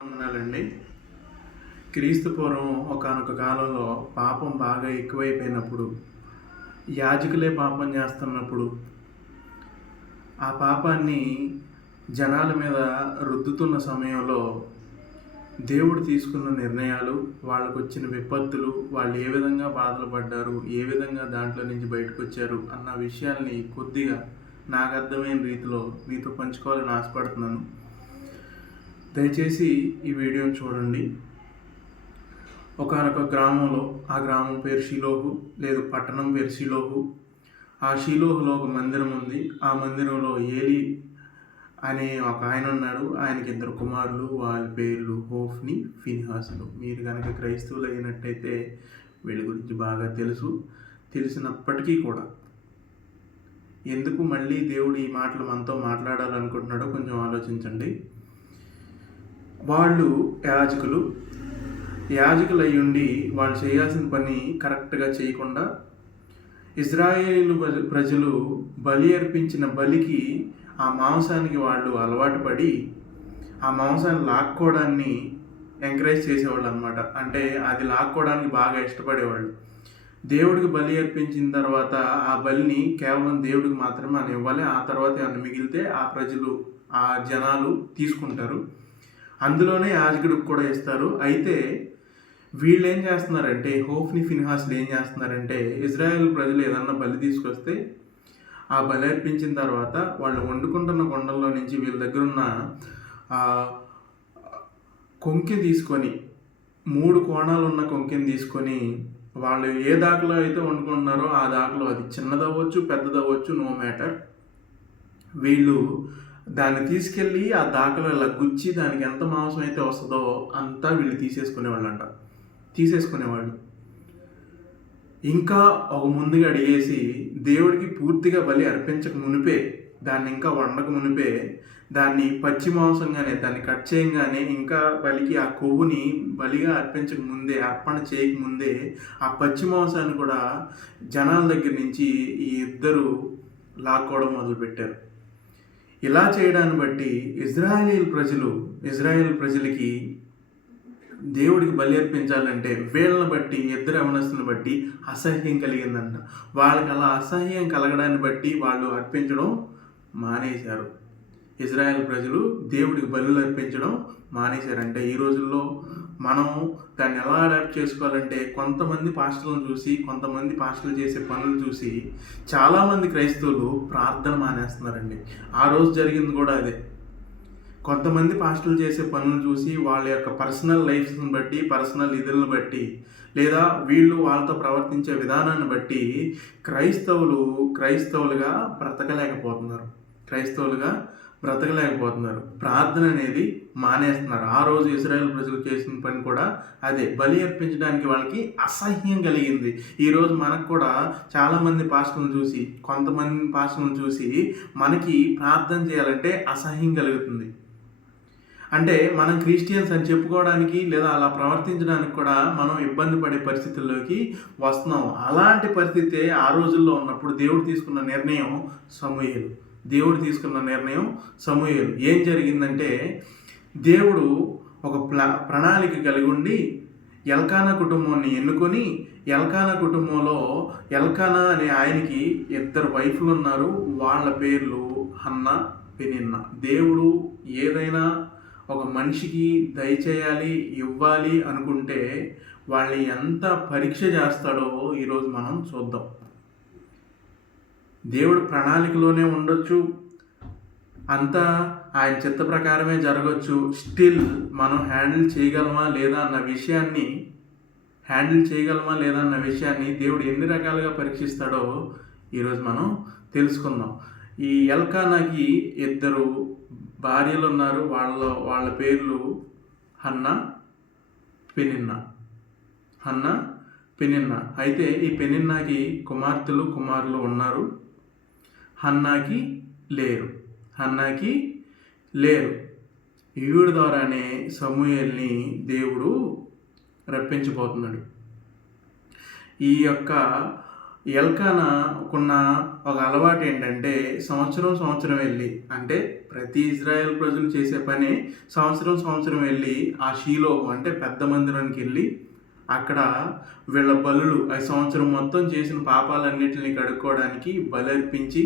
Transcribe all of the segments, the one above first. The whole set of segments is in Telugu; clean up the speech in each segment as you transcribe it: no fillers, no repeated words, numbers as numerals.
వందనాలండి. క్రీస్తు పూర్వం ఒకానొక కాలంలో పాపం బాగా ఎక్కువైపోయినప్పుడు, యాజకులే పాపం చేస్తున్నప్పుడు, ఆ పాపాన్ని జనాల మీద రుద్దుతున్న సమయంలో దేవుడు తీసుకున్న నిర్ణయాలు, వాళ్ళకొచ్చిన విపత్తులు, వాళ్ళు ఏ విధంగా బాధలు పడ్డారు, ఏ విధంగా దాంట్లో నుంచి బయటకొచ్చారు అన్న విషయాల్ని కొద్దిగా నాకు అర్థమైన రీతిలో మీతో పంచుకోవాలని ఆశపడుతున్నాను. దయచేసి ఈ వీడియోని చూడండి. ఒకానొక గ్రామంలో, ఆ గ్రామం పేరు షిలోహు, లేదు పట్టణం పేరు షిలోహు. ఆ షిలోహులో ఒక మందిరం ఉంది. ఆ మందిరంలో ఏలీ అనే ఒక ఆయన ఉన్నాడు. ఆయనకి 2 కుమారులు. వాళ్ళ పేర్లు హోఫ్ని, ఫిన్హాసులు. మీరు కనుక క్రైస్తవులు అయినట్టయితే వీళ్ళ గురించి బాగా తెలిసినప్పటికీ కూడా ఎందుకు మళ్ళీ దేవుడు ఈ మాటలు మనతో మాట్లాడాలనుకుంటున్నాడో కొంచెం ఆలోచించండి. వాళ్ళు యాజకులు అయ్యుండి వాళ్ళు చేయాల్సిన పని కరెక్ట్గా చేయకుండా, ఇజ్రాయేలు ప్రజలు బలి అర్పించిన బలికి, ఆ మాంసానికి వాళ్ళు అలవాటు పడి ఆ మాంసాన్ని లాక్కోవడాన్ని ఎంకరేజ్ చేసేవాళ్ళు అనమాట. అంటే అది లాక్కోవడానికి బాగా ఇష్టపడేవాళ్ళు. దేవుడికి బలి అర్పించిన తర్వాత ఆ బలిని కేవలం దేవుడికి మాత్రమే మనం ఇవ్వాలి. ఆ తర్వాత ఏమైనా మిగిలితే ఆ జనాలు తీసుకుంటారు. అందులోనే యాజకుడికి కూడా ఇస్తారు. అయితే వీళ్ళు ఏం చేస్తున్నారంటే, హోఫ్ని, ఫిన్హాస్లు ఏం చేస్తున్నారంటే, ఇజ్రాయెల్ ప్రజలు ఏదన్నా బలి తీసుకొస్తే ఆ బలి అర్పించిన తర్వాత వాళ్ళు వండుకుంటున్న కొండల్లో నుంచి వీళ్ళ దగ్గర ఉన్న కొంకె తీసుకొని, 3 కోణాలు ఉన్న కొంకెని తీసుకొని, వాళ్ళు ఏ దాకలో అయితే వండుకుంటున్నారో ఆ దాకలో, అది చిన్నదవ్వచ్చు పెద్దదవ్వచ్చు, నో మ్యాటర్, వీళ్ళు దాన్ని తీసుకెళ్ళి ఆ దాకలో ఇలా గుచ్చి దానికి ఎంత మాంసం అయితే వస్తుందో అంతా వీళ్ళు తీసేసుకునేవాళ్ళు. ఇంకా ఒక ముందుగా అడిగేసి, దేవుడికి పూర్తిగా బలి అర్పించక మునిపే, దాన్ని ఇంకా వండక మునిపే, దాన్ని పచ్చి మాంసంగానే దాన్ని కట్ చేయగానే, ఇంకా బలికి ఆ కొవ్వుని బలిగా అర్పించక ముందే, అర్పణ చేయకముందే ఆ పచ్చి మాంసాన్ని కూడా జనాల దగ్గర నుంచి ఈ ఇద్దరు లాక్కోవడం మొదలుపెట్టారు. ఇలా చేయడాన్ని బట్టి ఇజ్రాయేల్ ప్రజలకి దేవుడికి బలి అర్పించాలంటే వీళ్ళని బట్టి, ఇద్దరు యవనస్తులను బట్టి అసహ్యం కలిగిందంట. వాళ్ళకి అలా అసహ్యం కలగడాన్ని బట్టి వాళ్ళు అర్పించడం మానేశారు. ఇజ్రాయేల్ ప్రజలు దేవుడికి బలులు అర్పించడం మానేశారంటే, ఈ రోజుల్లో మనం దాన్ని ఎలా అడాప్ట్ చేసుకోవాలంటే, కొంతమంది పాస్టర్లను చూసి, కొంతమంది పాస్టర్లు చేసే పనులు చూసి చాలామంది క్రైస్తవులు ప్రార్థన మానేస్తున్నారండి. ఆ రోజు జరిగింది కూడా అదే. కొంతమంది పాస్టర్లు చేసే పనులు చూసి, వాళ్ళ యొక్క పర్సనల్ లైఫ్స్ని బట్టి, పర్సనల్ ఇదులను బట్టి, లేదా వీళ్ళు వాళ్ళతో ప్రవర్తించే విధానాన్ని బట్టి క్రైస్తవులుగా బ్రతకలేకపోతున్నారు. ప్రార్థన అనేది మానేస్తున్నారు. ఆ రోజు ఇజ్రాయేల్ ప్రజలు చేసిన పని కూడా అదే. బలి అర్పించడానికి వాళ్ళకి అసహ్యం కలిగింది. ఈరోజు మనకు కూడా కొంతమంది పాస్టర్లను చూసి మనకి ప్రార్థన చేయాలంటే అసహ్యం కలుగుతుంది. అంటే మనం క్రిస్టియన్స్ అని చెప్పుకోవడానికి, లేదా అలా ప్రవర్తించడానికి కూడా మనం ఇబ్బంది పడే పరిస్థితుల్లోకి వస్తున్నాం. అలాంటి పరిస్థితే ఆ రోజుల్లో ఉన్నప్పుడు దేవుడు తీసుకున్న నిర్ణయం సమూయేలు. ఏం జరిగిందంటే, దేవుడు ఒక ప్రణాళిక కలిగి ఉండి ఎల్కానా కుటుంబాన్ని ఎన్నుకొని, ఎల్కానా కుటుంబంలో ఎల్కానా అనే ఆయనకి 2 వైఫ్లు ఉన్నారు. వాళ్ళ పేర్లు హన్నా, పెనిన్నా. దేవుడు ఏదైనా ఒక మనిషికి దయచేయాలి, ఇవ్వాలి అనుకుంటే వాళ్ళని ఎంత పరీక్ష చేస్తాడో ఈరోజు మనం చూద్దాం. దేవుడు ప్రణాళికలోనే ఉండొచ్చు, అంతా ఆయన చిత్త ప్రకారమే జరగచ్చు. స్టిల్ మనం హ్యాండిల్ చేయగలమా లేదా అన్న విషయాన్ని దేవుడు ఎన్ని రకాలుగా పరీక్షిస్తాడో ఈరోజు మనం తెలుసుకుందాం. ఈ ఎల్కానాకి 2 భార్యలు ఉన్నారు. వాళ్ళ పేర్లు హన్నా, పెనిన్నా. అయితే ఈ పెనిన్నాకి కుమారులు ఉన్నారు. హన్నాకి లేరు. ఈవిడ ద్వారానే సమూయేల్ని దేవుడు రప్పించబోతున్నాడు. ఈ యొక్క ఎల్కానాకున్న ఒక అలవాటు ఏంటంటే, సంవత్సరం వెళ్ళి, అంటే ప్రతి ఇజ్రాయెల్ ప్రజలు చేసే పనే సంవత్సరం వెళ్ళి ఆ షీలో అంటే పెద్ద మందిరానికి వెళ్ళి అక్కడ వీళ్ళ బలులు ఆ సంవత్సరం మొత్తం చేసిన పాపాలన్నిటిని కడుక్కోవడానికి బలి అర్పించి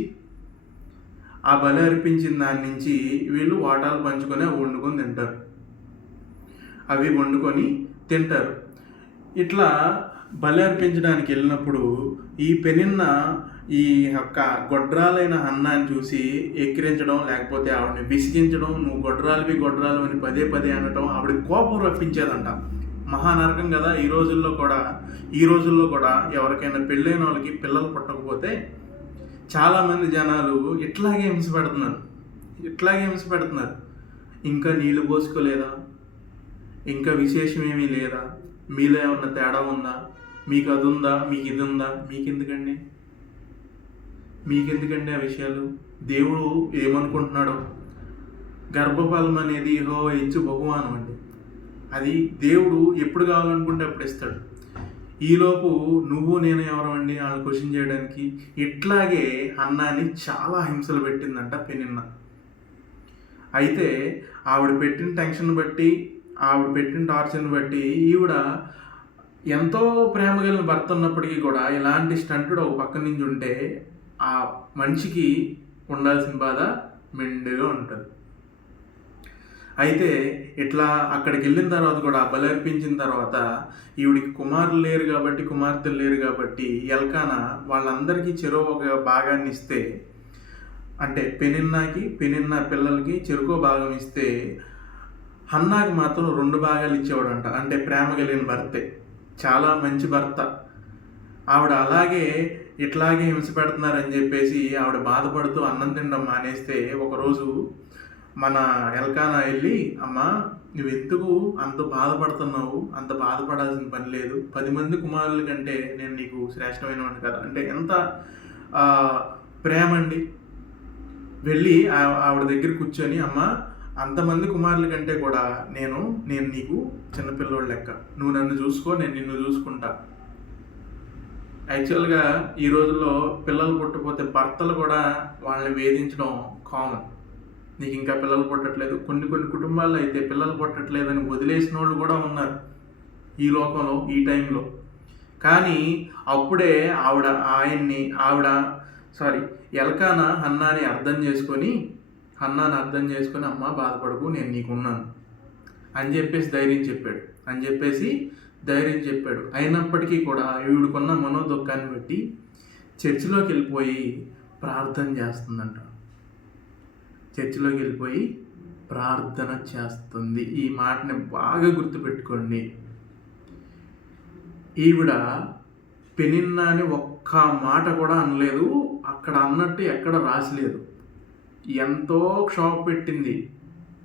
ఆ బలి అర్పించిన దాని నుంచి వీళ్ళు వాటాలు పంచుకొని అవి వండుకొని తింటారు. అవి వండుకొని తింటారు. ఇట్లా బలి అర్పించడానికి వెళ్ళినప్పుడు ఈ పెనిన్న ఈ యొక్క గొడ్రాలైన హన్నాని చూసి ఎక్కిరించడం, లేకపోతే ఆవిడని విసిగించడం, నువ్వు గొడ్రాలు అని పదే పదే అనటం ఆవిడ కోపం రప్పించేదంట. మహానరకం కదా. ఈ రోజుల్లో కూడా ఎవరికైనా పెళ్ళైన వాళ్ళకి పిల్లలు పుట్టకపోతే చాలామంది జనాలు ఇట్లాగే హింస పెడుతున్నారు. ఇంకా నీళ్లు పోసుకోలేదా, ఇంకా విశేషం ఏమీ లేదా, మీలో ఏమన్నా తేడా ఉందా, మీకు అది ఉందా, మీకు ఇది ఉందా, మీకెందుకండి ఆ విషయాలు? దేవుడు ఏమనుకుంటున్నాడో, గర్భఫలం అనేది యెహోవా ఇచ్చు బహుమానం అండి. అది దేవుడు ఎప్పుడు కావాలనుకుంటే అప్పుడు ఇస్తాడు. ఈలోపు నువ్వు నేను ఎవరమండి వాళ్ళని క్వశ్చన్ చేయడానికి? ఇట్లాగే హన్నాని చాలా హింసలు పెట్టిందంట పెనిన్న. అయితే ఆవిడ పెట్టిన టెన్షన్ బట్టి, ఆవిడ పెట్టిన టార్చర్ని బట్టి ఈవిడ ఎంతో ప్రేమ కలిగిన భర్త ఉన్నప్పటికీ కూడా ఇలాంటి స్టంటుడు ఒక పక్క నుంచి ఉంటే ఆ మనిషికి ఉండాల్సిన బాధ మెండుగా ఉంటుంది. అయితే ఇట్లా అక్కడికి వెళ్ళిన తర్వాత కూడా బలి అర్పించిన తర్వాత ఈవిడికి కుమార్తెలు లేరు కాబట్టి ఎల్కానా వాళ్ళందరికీ చెరో ఒక భాగాన్ని ఇస్తే, అంటే పెనిన్న పిల్లలకి చెరుకో భాగం ఇస్తే హన్నాకి మాత్రం 2 భాగాలు ఇచ్చేవాడంట. అంటే ప్రేమ కలిగిన భర్తే, చాలా మంచి భర్త. ఆవిడ ఇట్లాగే హింస పెడుతున్నారని చెప్పేసి ఆవిడ బాధపడుతూ అన్నం తినడం మానేస్తే ఒకరోజు మన ఎల్కానా వెళ్ళి, అమ్మా నువ్వెందుకు అంత బాధపడుతున్నావు, అంత బాధపడాల్సిన పని లేదు, 10 మంది కుమారుల కంటే నేను నీకు శ్రేష్టమైన వాడిని కదా. అంటే ఎంత ప్రేమ అండి. వెళ్ళి ఆవిడ దగ్గర కూర్చొని, అమ్మ అంతమంది కుమారుల కంటే కూడా నేను నీకు చిన్నపిల్లోడు లెక్క, నువ్వు నన్ను చూసుకో, నేను నిన్ను చూసుకుంటా. యాక్చువల్గా ఈ రోజుల్లో పిల్లలు పుట్టకపోతే భర్తలు కూడా వాళ్ళని వేధించడం కామన్. నీకు ఇంకా పిల్లలు పుట్టట్లేదు, కొన్ని కుటుంబాల్లో అయితే పిల్లలు పుట్టట్లేదని వదిలేసిన వాళ్ళు కూడా ఉన్నారు ఈ లోకంలో, ఈ టైంలో. కానీ అప్పుడే ఎల్కానా హన్నాని అర్థం చేసుకొని అమ్మ బాధపడకు, నేను నీకున్నాను అని చెప్పేసి ధైర్యం చెప్పాడు. అయినప్పటికీ కూడా ఈవిడకున్న మనోదుఖాన్ని బట్టి చర్చిలోకి వెళ్ళిపోయి ప్రార్థన చేస్తుంది. ఈ మాటని బాగా గుర్తుపెట్టుకోండి. ఈవిడ పెనిన్నా అని ఒక్క మాట కూడా అనలేదు, అక్కడ అన్నట్టు ఎక్కడ రాసిలేదు. ఎంతో క్షోభ పెట్టింది.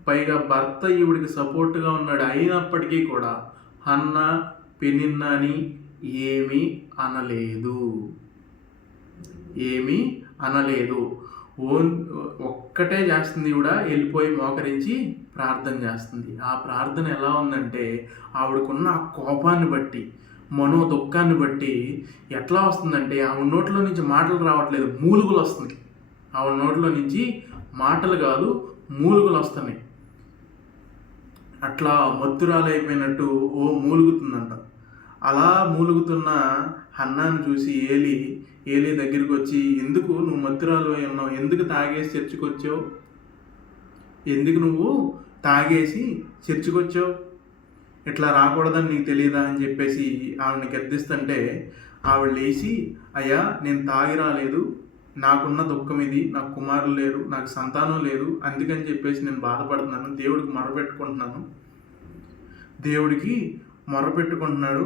పైగా భర్త ఈవిడికి సపోర్ట్గా ఉన్నాడు. అయినప్పటికీ కూడా హన్నా పెనిన్నాని ఏమీ అనలేదు. ఒక్కటే చేస్తుంది ఈవిడ, వెళ్ళిపోయి మోకరించి ప్రార్థన చేస్తుంది. ఆ ప్రార్థన ఎలా ఉందంటే ఆవిడకున్న ఆ కోపాన్ని బట్టి, మనోదుఖాన్ని బట్టి ఎట్లా వస్తుందంటే ఆవిడ నోట్లో నుంచి మాటలు రావట్లేదు, మూలుగులు వస్తుంది. ఆవిడ నోట్లో నుంచి మాటలు కాదు, మూలుగులు వస్తున్నాయి. అట్లా మత్తురాలైపోయినట్టు మూలుగుతుందంట. అలా మూలుగుతున్న హన్నాను చూసి ఏలి దగ్గరికి వచ్చి, ఎందుకు నువ్వు మత్తురాలు అయి ఉన్నావు, ఎందుకు తాగేసి చర్చికి వచ్చావు, ఇట్లా రాకూడదని నీకు తెలియదా అని చెప్పేసి ఆవిడని గద్దిస్తుంటే ఆవిడ లేచి, అయ్యా నేను తాగి రాలేదు, నాకున్న దుఃఖం ఇది, నాకు కుమారులు లేరు, నాకు సంతానం లేదు, అందుకని చెప్పేసి నేను బాధపడుతున్నాను, దేవుడికి మొరపెట్టుకుంటున్నాడు.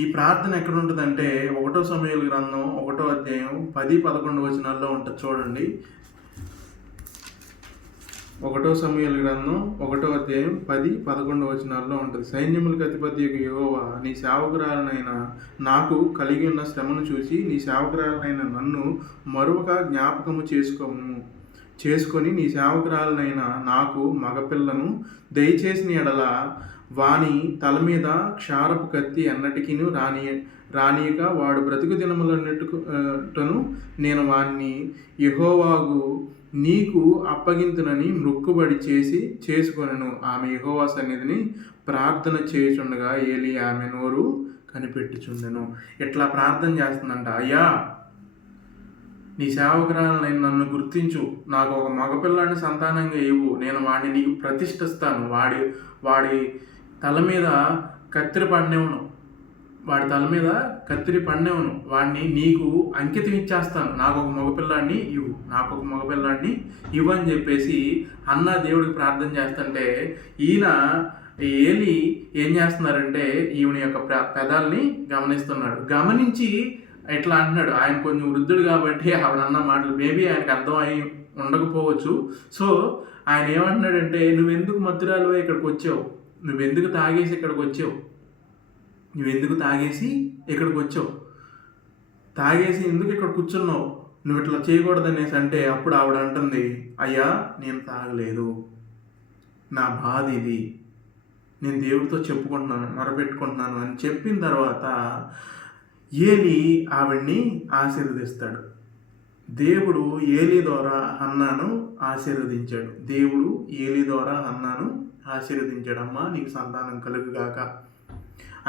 ఈ ప్రార్థన ఎక్కడ ఉంటుందంటే 1 సమూయేలు గ్రంథం 1వ అధ్యాయం 10-11 వచనాల్లో ఉంటుంది. చూడండి, 1 సమూయేలు గ్రంథం 1వ అధ్యాయం 10-11 వచనాల్లో ఉంటుంది. సైన్యములకు అధిపతియగు యెహోవా, నీ సేవకురాలనైన నాకు కలిగి ఉన్న శ్రమను చూసి నీ సేవకురాలనైన నన్ను మరొక జ్ఞాపకము చేసుకొని నీ సేవకురాలనైన నాకు మగపిల్లను దయచేసిన ఎడల వాని తల మీద క్షారపు కత్తి ఎన్నటికీ రానియక వాడు బ్రతుకు దినములన్నిటిను నేను వాణ్ణి యెహోవాకు నీకు అప్పగింతునని మొక్కుబడి చేసుకొనెను. ఆమె యెహోవా సన్నిధిని ప్రార్థన చేయుచుండగా ఏలీ ఆమె నోరు కనిపెట్టుచుండెను. ఇట్లా ప్రార్థన చేస్తుందంట, అయ్యా నీ సేవకురాలైన నన్ను గుర్తించు, నాకు ఒక మగపిల్లాడిని సంతానంగా ఇవ్వు, నేను వాడిని నీకు ప్రతిష్ఠిస్తాను, వాడి తల మీద కత్తిరి పడినేవును, వాడిని నీకు అంకితం ఇచ్చేస్తాను, నాకు ఒక మగపిల్లాడిని ఇవ్వు అని చెప్పేసి హన్నా దేవుడికి ప్రార్థన చేస్తుంటే ఈయన ఏలి ఏం చేస్తున్నారంటే ఈవిని యొక్క పెదాలని గమనిస్తున్నాడు. గమనించి ఎట్లా అంటున్నాడు, ఆయన కొంచెం వృద్ధుడు కాబట్టి ఆవిడన్న మాటలు మేబీ ఆయనకు అర్థం అయి ఉండకపోవచ్చు. సో ఆయన ఏమంటున్నాడంటే, నువ్వెందుకు మత్తురాలు ఇక్కడికి వచ్చావు, నువ్వెందుకు తాగేసి ఇక్కడికి వచ్చావు, తాగేసి ఎందుకు ఇక్కడ కూర్చున్నావు, నువ్వు ఇట్లా చేయకూడదనేసి అంటే అప్పుడు ఆవిడ అంటుంది, అయ్యా నేను తాగలేదు, నా బాధ ఇది, నేను దేవుడితో చెప్పుకుంటున్నాను, మొరపెట్టుకుంటున్నాను అని చెప్పిన తర్వాత ఏలి ఆవిడ్ని ఆశీర్వదిస్తాడు. దేవుడు ఏలి ద్వారా హన్నాను ఆశీర్వదించాడు. అమ్మా నీకు సంతానం కలుగుగాక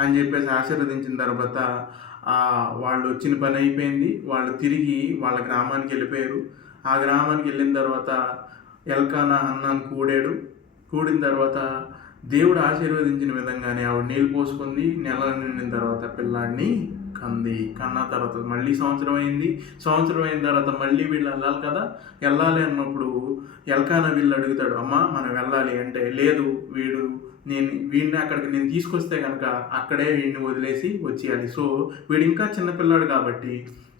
అని చెప్పేసి ఆశీర్వదించిన తర్వాత వాళ్ళు వచ్చిన పని అయిపోయింది. వాళ్ళు తిరిగి వాళ్ళ గ్రామానికి వెళ్ళిపోయారు. ఆ గ్రామానికి వెళ్ళిన తర్వాత ఎల్కానా హన్నాను కూడిన తర్వాత దేవుడు ఆశీర్వదించిన విధంగానే ఆవిడ నీళ్ళు పోసుకుంది. నెల నిండిన తర్వాత పిల్లాడిని కన్నా తర్వాత మళ్ళీ సంవత్సరం అయిన తర్వాత మళ్ళీ వీళ్ళు వెళ్ళాలి అన్నప్పుడు ఎల్కానా వీళ్ళు అడుగుతాడు, అమ్మ మనం వెళ్ళాలి అంటే, లేదు వీడిని అక్కడికి నేను తీసుకొస్తే కనుక అక్కడే వీడిని వదిలేసి వచ్చేయాలి. సో వీడు ఇంకా చిన్నపిల్లాడు కాబట్టి,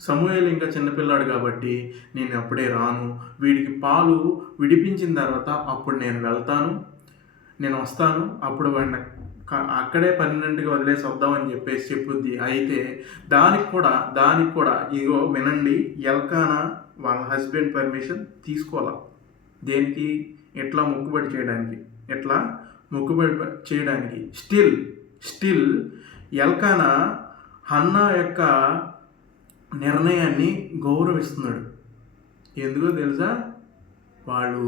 సమూయేలు ఇంకా చిన్నపిల్లాడు కాబట్టి నేను అప్పుడే రాను, వీడికి పాలు విడిపించిన తర్వాత అప్పుడు నేను వస్తాను, అప్పుడు వాడిని అక్కడే 12కి వదిలేసి వద్దామని చెప్పేసి చెప్పుద్ది. అయితే దానికి కూడా ఇగో వినండి, ఎల్కానా వాళ్ళ హస్బెండ్ పర్మిషన్ తీసుకోవాలా, దేనికి, ఎట్లా మొక్కుబడి చేయడానికి. స్టిల్ ఎల్కానా హన్నా యొక్క నిర్ణయాన్ని గౌరవిస్తున్నాడు. ఎందుకో తెలుసా, వాళ్ళు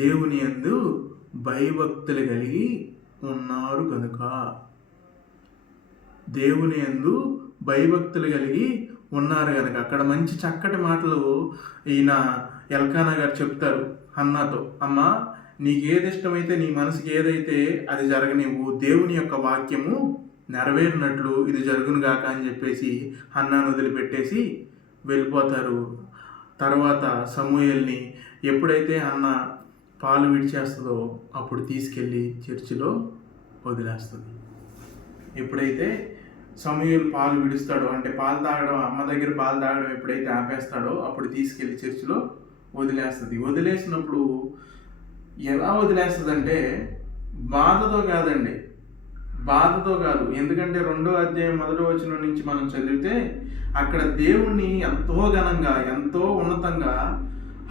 దేవుని యందు భయభక్తులు కలిగి ఉన్నారు కనుక. అక్కడ మంచి చక్కటి మాటలు ఈయన ఎల్కానా గారు చెప్తారు హన్నాతో, అమ్మ నీకు ఏది ఇష్టమైతే, నీ మనసుకి ఏదైతే అది జరగనివ్వు, దేవుని యొక్క వాక్యము నెరవేరినట్లు ఇది జరుగును గాక అని చెప్పేసి హన్నాను వదిలిపెట్టేసి వెళ్ళిపోతారు. తర్వాత సమూయేల్ని ఎప్పుడైతే హన్నా పాలు విడిచేస్తుందో అప్పుడు తీసుకెళ్ళి చర్చిలో వదిలేస్తుంది. ఎప్పుడైతే సమూయేలు పాలు విడుస్తాడో, అంటే పాలు తాగడం, అమ్మ దగ్గర పాలు తాగడం ఎప్పుడైతే ఆపేస్తాడో అప్పుడు తీసుకెళ్ళి చర్చిలో వదిలేస్తుంది. వదిలేసినప్పుడు ఎలా వదిలేస్తుందంటే బాధతో కాదు. ఎందుకంటే 2వ అధ్యాయం 1వ వచనం నుంచి మనం చదివితే అక్కడ దేవుణ్ణి ఎంతో ఘనంగా, ఎంతో ఉన్నతంగా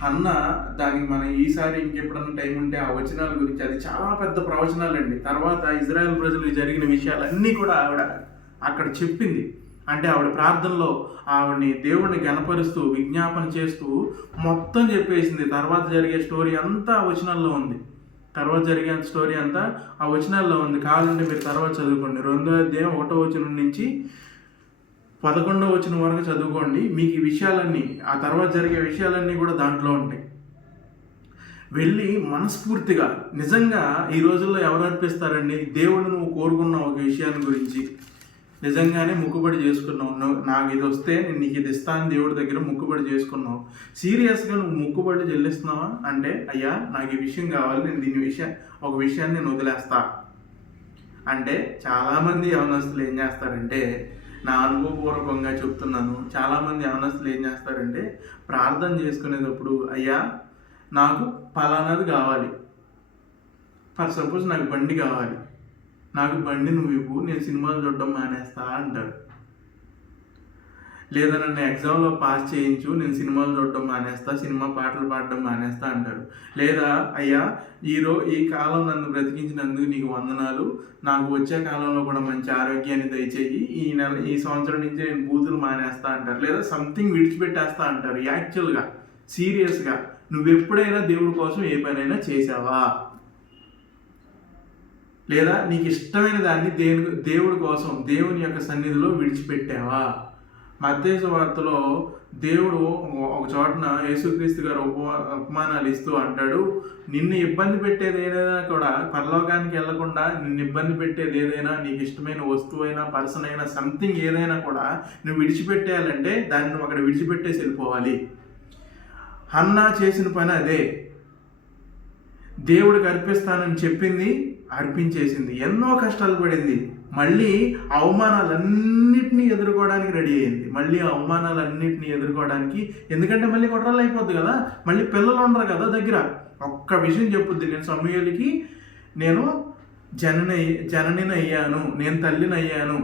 హన్నా, దానికి మనం ఈసారి ఇంకెప్పుడన్నా టైం ఉంటే ఆ వచనాల గురించి, అది చాలా పెద్ద ప్రవచనాలండి. తర్వాత ఇజ్రాయెల్ ప్రజలకు జరిగిన విషయాలన్నీ కూడా ఆవిడ అక్కడ చెప్పింది. అంటే ఆవిడ ప్రార్థనలో ఆవిడని దేవుడిని గణపరుస్తూ విజ్ఞాపన చేస్తూ మొత్తం చెప్పేసింది. తర్వాత జరిగే స్టోరీ అంతా ఆ వచనాల్లో ఉంది. కావాలంటే మీరు తర్వాత చదువుకోండి. 2వ అధ్యాయం 1వ వచనం నుంచి 11వ వచనం వరకు చదువుకోండి. మీకు ఈ విషయాలన్నీ, ఆ తర్వాత జరిగే విషయాలన్నీ కూడా దాంట్లో ఉంటాయి. వెళ్ళి మనస్ఫూర్తిగా, నిజంగా ఈ రోజుల్లో ఎవరు అర్పిస్తారండి, దేవుడు నువ్వు కోరుకున్న ఒక విషయాన్ని గురించి నిజంగానే మొక్కుబడి చేసుకున్నావు, నాకు ఇది వస్తే నేను నీకు ఇది ఇస్తాను, దేవుడి దగ్గర మొక్కుబడి చేసుకున్నావు, సీరియస్గా నువ్వు మొక్కుబడి చెల్లిస్తున్నావా అంటే, అయ్యా నాకు ఈ విషయం కావాలి, నేను ఒక విషయాన్ని నేను వదిలేస్తా అంటే, చాలామంది యవనస్తులు ఏం చేస్తారంటే, నా అనుభవపూర్వకంగా చెప్తున్నాను, చాలామంది యవనస్తులు ఏం చేస్తారంటే ప్రార్థన చేసుకునేటప్పుడు, అయ్యా నాకు పలానాది కావాలి, ఫర్ సపోజ్ నాకు బండి కావాలి, నాకు బండి నువ్వు ఇవ్వు, నేను సినిమాలు చూడడం మానేస్తా అంటారు. లేదా నన్ను ఎగ్జామ్లో పాస్ చేయించు, నేను సినిమాలు చూడడం మానేస్తా, సినిమా పాటలు పాడడం మానేస్తా అంటారు. లేదా అయ్యా ఈ కాలం నన్ను బ్రతికించినందుకు నీకు వందనాలు, నాకు వచ్చే కాలంలో కూడా మంచి ఆరోగ్యాన్ని దయచేయి, ఈ సంవత్సరం నుంచి నేను బూతులు మానేస్తా అంటారు. లేదా సంథింగ్ విడిచిపెట్టేస్తా అంటారు. యాక్చువల్గా సీరియస్గా నువ్వెప్పుడైనా దేవుడి కోసం ఏ పనైనా చేసావా? లేదా నీకు ఇష్టమైన దాన్ని దేవుడి కోసం దేవుని యొక్క సన్నిధిలో విడిచిపెట్టావా? మత్తయి సువార్తలో దేవుడు ఒక చోటన యేసుక్రీస్తు గారు ఉపమానాలు ఇస్తూ అంటాడు, నిన్ను ఇబ్బంది పెట్టేది ఏదైనా కూడా, పరలోకానికి వెళ్లకుండా నిన్ను ఇబ్బంది పెట్టేది ఏదైనా, నీకు ఇష్టమైన వస్తువైనా, పర్సన్ అయినా, సంథింగ్ ఏదైనా కూడా నువ్వు విడిచిపెట్టేయాలంటే దాన్ని నువ్వు అక్కడ విడిచిపెట్టేసి వెళ్ళిపోవాలి. హన్నా చేసిన పని అదే. దేవుడికి అర్పిస్తానని చెప్పింది, అర్పించేసింది. ఎన్నో కష్టాలు పడింది. మళ్ళీ అవమానాలన్నింటినీ ఎదుర్కోవడానికి రెడీ అయింది. మళ్ళీ అవమానాలన్నింటినీ ఎదుర్కోవడానికి, ఎందుకంటే మళ్ళీ గొడవలు అయిపోద్ది కదా, మళ్ళీ పిల్లలు ఉండరు కదా దగ్గర. ఒక్క విషయం చెప్పుద్ది, నేను సమూయేలుకి నేను జననిని అయ్యాను, నేను తల్లిని అయ్యాను,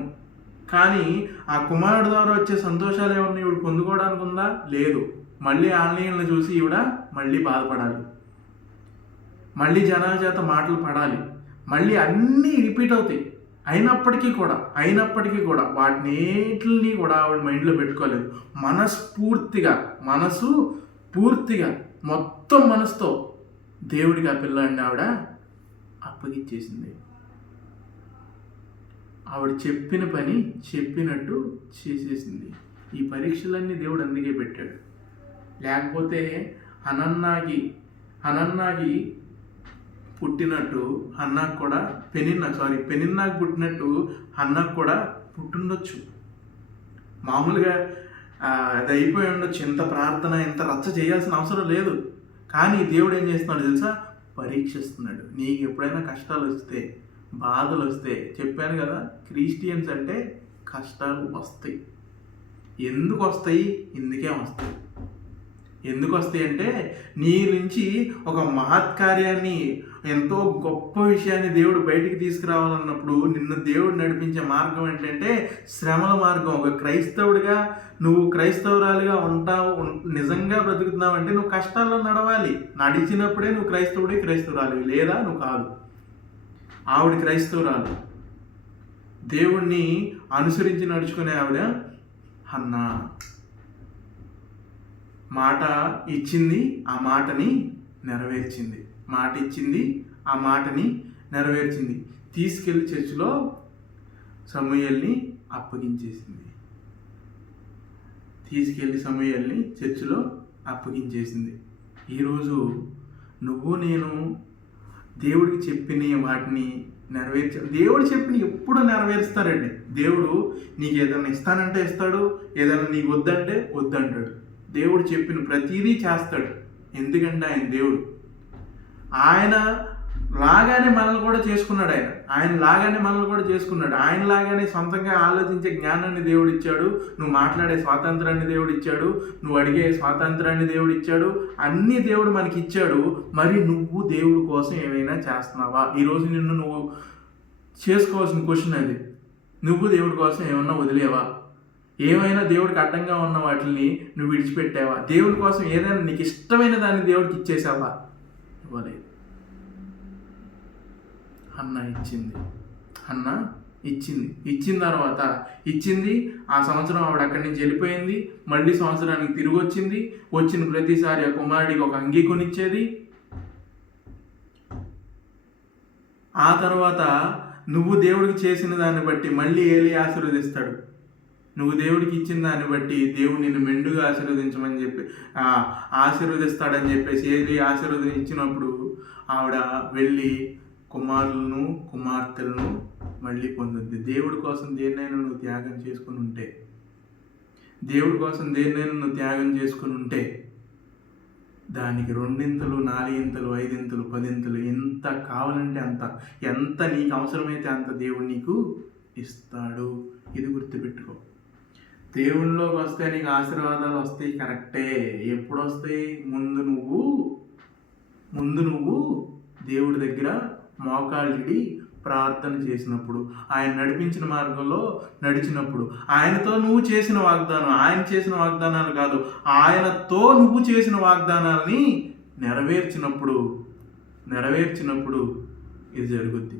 కానీ ఆ కుమారుడు ద్వారా వచ్చే సంతోషాలు ఏమన్నా ఈవిడ పొందుకోవడానికి ఉందా? లేదు. మళ్ళీ ఆన్లైన్లో చూసి ఈవిడ మళ్ళీ బాధపడాలి, మళ్ళీ జనాల చేత మాటలు పడాలి, మళ్ళీ అన్నీ రిపీట్ అవుతాయి. అయినప్పటికీ కూడా వాటినేటిని కూడా ఆవిడ మైండ్లో పెట్టుకోలేదు. మనసు పూర్తిగా మొత్తం మనసుతో దేవుడికి ఆ పిల్లాడిని ఆవిడ అప్పగిచ్చేసింది. ఆవిడ చెప్పిన పని చెప్పినట్టు చేసేసింది. ఈ పరీక్షలన్నీ దేవుడు అందుకే పెట్టాడు. లేకపోతే హనన్నాకి పుట్టినట్టు హన్నాకు కూడా పెనిన్నాకు పుట్టినట్టు హన్నాకు కూడా పుట్టుండొచ్చు. మామూలుగా అది అయిపోయి ఉండొచ్చు. ఇంత ప్రార్థన, ఇంత రచ్చ చేయాల్సిన అవసరం లేదు. కానీ దేవుడు ఏం చేస్తున్నాడు తెలుసా? పరీక్షిస్తున్నాడు. నీకు ఎప్పుడైనా కష్టాలు వస్తే, బాధలు వస్తే, చెప్పాను కదా, క్రిస్టియన్స్ అంటే కష్టాలు వస్తాయి. ఎందుకు వస్తాయి? ఇందుకే వస్తాయి. ఎందుకు వస్తాయి అంటే, నీ నుంచి ఒక మహత్కార్యాన్ని, ఎంతో గొప్ప విషయాన్ని దేవుడు బయటికి తీసుకురావాలన్నప్పుడు నిన్ను దేవుడు నడిపించే మార్గం ఏంటంటే శ్రమల మార్గం. ఒక క్రైస్తవుడిగా, నువ్వు క్రైస్తవురాలుగా ఉంటావు, నిజంగా బ్రతుకుతున్నావు అంటే నువ్వు కష్టాల్లో నడవాలి. నడిచినప్పుడే నువ్వు క్రైస్తవురాలు, లేదా నువ్వు కాదు. ఆవిడ క్రైస్తవురాలు, దేవుణ్ణి అనుసరించి నడుచుకునే ఆవిడ హన్నా. మాట ఇచ్చింది, ఆ మాటని నెరవేర్చింది. మాట ఇచ్చింది, ఆ మాటని నెరవేర్చింది. తీసుకెళ్ళి చర్చిలో సమూయేలుని అప్పగించేసింది. ఈరోజు నువ్వు నేను దేవుడికి చెప్పిన వాటిని దేవుడు చెప్పిన ఎప్పుడు నెరవేరుస్తారండి. దేవుడు నీకు ఏదైనా ఇస్తానంటే ఇస్తాడు, ఏదైనా నీకు వద్దంటే వద్దంటాడు. దేవుడు చెప్పిన ప్రతిదీ చేస్తాడు. ఎందుకంటే ఆయన దేవుడు. ఆయన లాగానే మనల్ని కూడా చేసుకున్నాడు. ఆయన లాగానే సొంతంగా ఆలోచించే జ్ఞానాన్ని దేవుడు ఇచ్చాడు. నువ్వు మాట్లాడే స్వాతంత్రాన్ని దేవుడు ఇచ్చాడు. నువ్వు అడిగే స్వాతంత్రాన్ని దేవుడు ఇచ్చాడు. అన్నీ దేవుడు మనకి ఇచ్చాడు. మరి నువ్వు దేవుడి కోసం ఏమైనా చేస్తున్నావా? ఈరోజు నిన్ను నువ్వు చేసుకోవాల్సిన క్వశ్చన్ అది. నువ్వు దేవుడి కోసం ఏమన్నా వదిలేవా? ఏమైనా దేవుడికి అడ్డంగా ఉన్న వాటిని నువ్వు విడిచిపెట్టావా? దేవుడి కోసం ఏదైనా నీకు ఇష్టమైన దాన్ని దేవుడికి ఇచ్చేసావా? ఇవ్వలేదు. హన్నా ఇచ్చిన తర్వాత ఆ సంవత్సరం ఆవిడ అక్కడి నుంచి వెళ్ళిపోయింది. మళ్ళీ సంవత్సరానికి తిరిగి వచ్చింది. వచ్చిన ప్రతిసారి ఆ కుమారుడికి ఒక అంగీ కొనిచ్చేది. ఆ తర్వాత నువ్వు దేవుడికి చేసిన దాన్ని బట్టి మళ్ళీ ఏలి ఆశీర్వదిస్తాడు. నువ్వు దేవుడికి ఇచ్చిన దాన్ని బట్టి దేవుడు నిన్ను మెండుగా ఆశీర్వదించమని చెప్పి ఆశీర్వదిస్తాడని చెప్పేసి ఏలి ఆశీర్వదం ఇచ్చినప్పుడు ఆవిడ వెళ్ళి కుమారులను కుమార్తెలను మళ్ళీ పొందుద్ది. దేవుడి కోసం దేన్నైనా నువ్వు త్యాగం చేసుకుని ఉంటే దానికి 2 4 5 10 ఎంత కావాలంటే అంత, ఎంత నీకు అవసరమైతే అంత దేవుడు నీకు ఇస్తాడు. ఇది గుర్తుపెట్టుకో. దేవుళ్ళలోకి వస్తే నీకు ఆశీర్వాదాలు వస్తాయి, కరెక్టే. ఎప్పుడు వస్తాయి? ముందు నువ్వు దేవుడి దగ్గర మోకాళ్ళిడి ప్రార్థన చేసినప్పుడు, ఆయన నడిపించిన మార్గంలో నడిచినప్పుడు, ఆయనతో నువ్వు చేసిన వాగ్దానం, ఆయన చేసిన వాగ్దానాలు కాదు, ఆయనతో నువ్వు చేసిన వాగ్దానాలని నెరవేర్చినప్పుడు ఇది జరుగుద్ది.